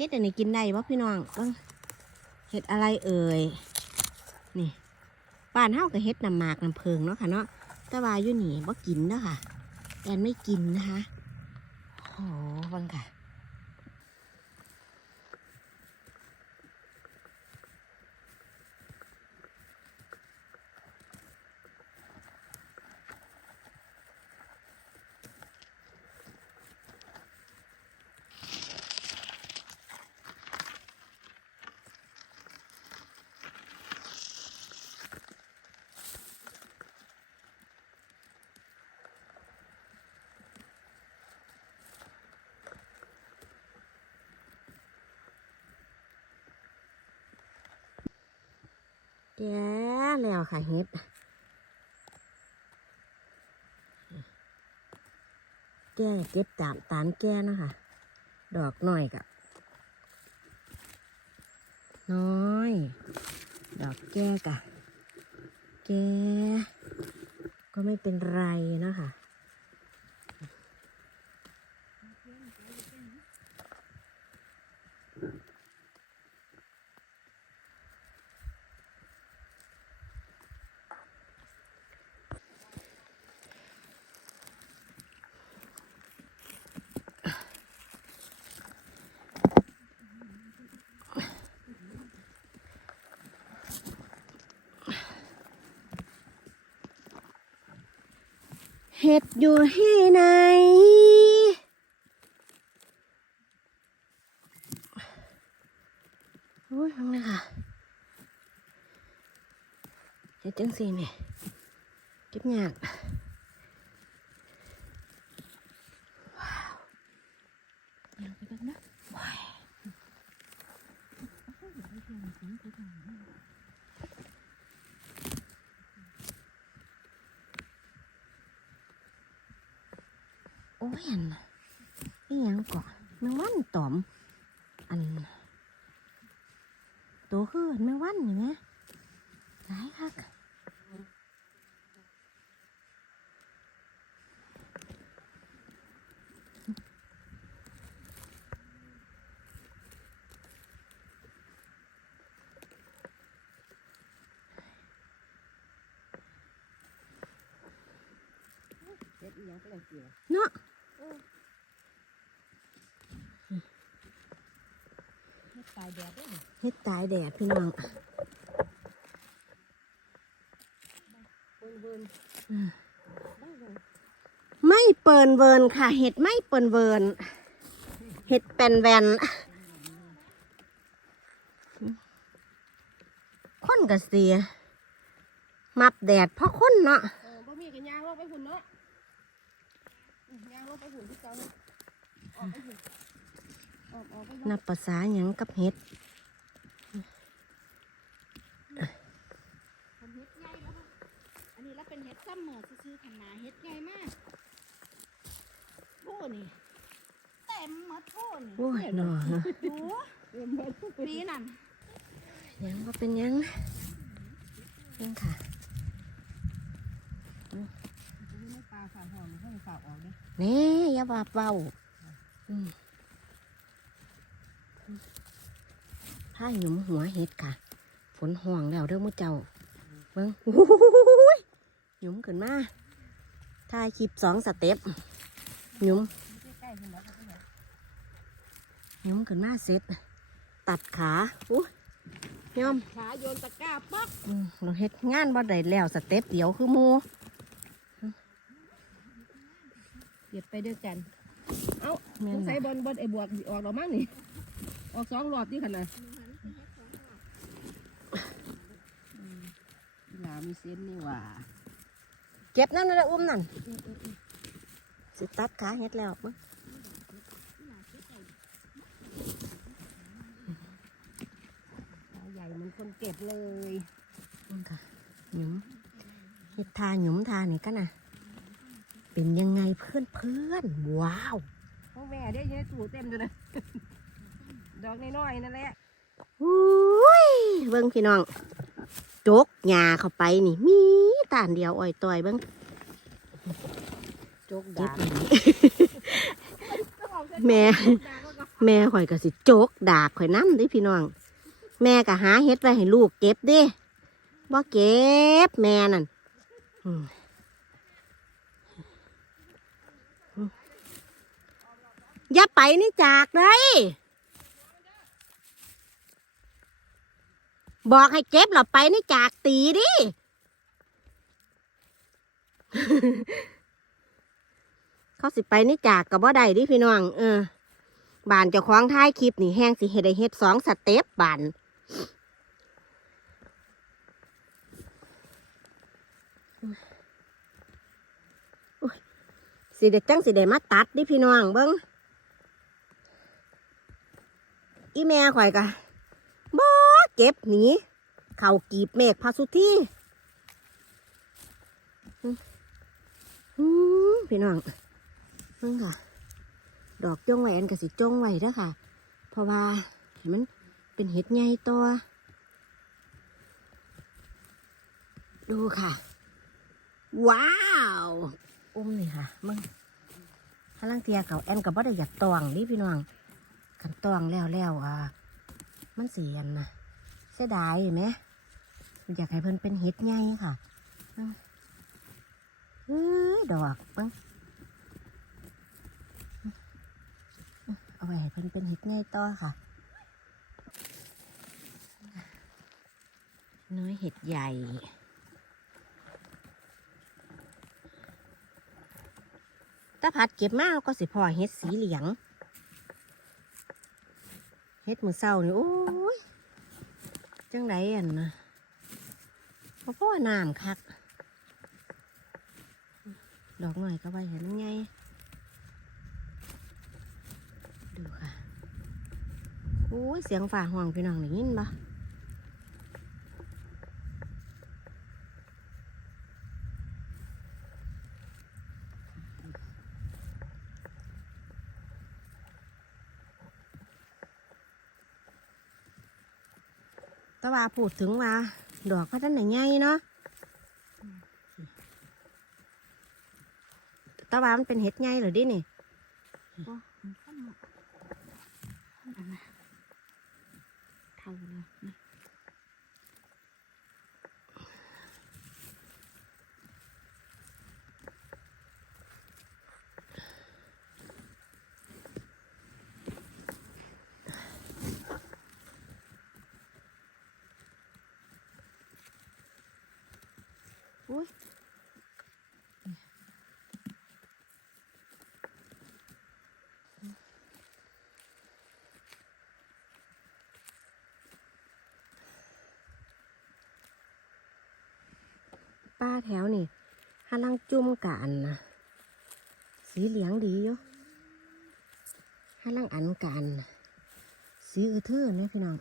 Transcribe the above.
เฮ็ดอันนี้กินได้บ่พี่น้องเห็ดอะไรเอ่ย นี่ บ้านเฮากับเห็ดน้ำหมากน้ำเพิงเนาะค่ะเนาะแต่ว่าอยู่นี่บ่กินเนาะค่ะแอนไม่กินนะคะโอ้โหบังค่ะ แก่แล้วค่ะเฮ็ดแก่เก็บตามตานแก่นะคะ ดอกหน่อยกับน้อย ดอกแก่กะแก่ก็ไม่เป็นไรนะคะ ห็ดอยู่ที่ไหน โอ้ยฟังเลยค่ะเห็ดจังสีเนี่ยเก็บยากว้าวเดี๋ยวไปกันนะว้าย โอ้ยอันนี่ยังก่อนแมงวันตอม อันตัวคือแมงวันนี่ไหมหลายคักเนาะ ตายแดดด้วยเฮ็ดตายแดดพี่น้องเบิ่นเบิ่นไม่เปินเวิร์นค่ะ เห็ดไม่เปินเวิร์นเห็ดเป็นแวนคนกะเสีย มับแดดเพราะคนเนาะเออบ่มีกันยางลงไปหุ่นเนาะอืม ยางลงไปหุ่นที่เจ้าเนาะออกไปหุ่นออกออกไปหุ่นนับภาษาหยังกับเห็ดทำเฮ็ดใหญ่แล้วค่ะอันนี้แล้วเป็นเฮ็ดซ้ำเหมือซื้อๆขนาดเฮ็ดใหญ่มากโอ้นี่เต็มหมดโทนโอ้ยหนอดูปีนั่นหยังก็เป็นหยังยังค่ะ ไม่ปลาฝาหอมให้ฝาออกเด้แนี่อย่าว่าเบาอืมถ้าหยุมหัวเห็ดค่ะ ฝนห่วงแล้วเด้อมุเจ้าเบิ่งโอ้ยหยุมขึ้นมาถ่ายคลิปสองสเต็ปหยุมใกล้ๆหุ่นแล้วก็ได้หยุมขึ้นมาเสร็จ ตัดขาอู้ยอมขาโยนตะกร้าปักอืมเราเฮ็ดงานบ่ได้แล้วสเต็ปเดียวคือหมู เก็บไปด้วยกัน เอ้าแม่สนงสัยบ่บอลบอลไอ้บวกสิออกแล้วมั้งนี่ ออกสองรอบที่ขนาดหลามีเส้นนี่หว่าเก็บนั่นนะอุ้มนั่นสิตัดขาเฮ็ดแล้วเบิ่งขาใหญ่เหมือนคนเก็บเลยนี่ค่ะหยุมเฮ็ดทาหยุมทานี่กันนะ เป็นยังไงเพื่อนเพื่อนๆว้าวพ่อแม่ได้ยังได้ตู่เต็มเลยนะดอกน้อยๆนั่นแหละอุ้ยเบิ้งพี่น้องจกหญ้าเข้าไปนี่ มีตานเดียวอ่อยต่อยเบิ้งจกเก็ดาบบอีหลีแม่ดาก็ก็แม่ข่อยก็สิโจกดากข่อยน้ำเดิพี่น้อง แม่ก็หาเฮ็ดไว้ให้ลูกเก็บเดิบ่เก็บแม่นั่น อย่าไปนี่จากเลยบอกให้เก็บเราไปนี่จากตีดิ เขาสิไปนี่จากกับว่าใดดิพี่น้อง เออ บานเจะคล้าของท้ายคลิปนี่แห้งสิเฮ็ดได้เฮ็ดสองสเต็ปบานสิเด็กจังสิได้มาตัดดิพี่น้องเบิ้ง อีแม่ข่อยกะบ่เก็บหนีเข่ากีบเมฆพาสุธีอืมพี่น้องเบิ่งค่ะ ดอกจ้องไว้อันก็สิจ้องไว้เด้อค่ะ เพราะว่าเห็นมันเป็นเห็ดใหญ่ตัว ดูค่ะ ว้าวอุ้มนี่ค่ะมึงพลังเทียเขาแอนกับบ่ได้อยากตองนี่พี่น้อง ขันตองแล้วแล้วอะมันเสียนนะเสียดายเห็นไหมอยากให้เพิ่นเป็นเห็ดใหญ่ค่ะเอ้ยดอกมึงเอาไว้ให้เพิ่นเป็นเห็ดง่ายต่อค่ะน้อยเห็ดใหญ่ถ้าผัดเก็บมากก็สิพอเห็ดสีเหลือง เห็ดมือเศร้านี่โอ้ยจังไรอันนะเพราะพ่อน้ำคัก ดอกหน่อยก็ไว้เห็นมันไงดูค่ะโอ้ยเสียงฝ่าห่วงพี่น้องได้ยินปะ แต่ว่าพูดถึงว่า ดอกพัฒนไหนใหญ่เนาะแต่ว่ามันเป็นเห็ดใหญ่หรือดินี่เท่าเลยนะ อุ้ยป้าแถวนี่ฮัลังจุ่มกันนะสีเหลืองดีอยู่ฮัลังอันกันสีอือเทือเนี่ยพี่น้อง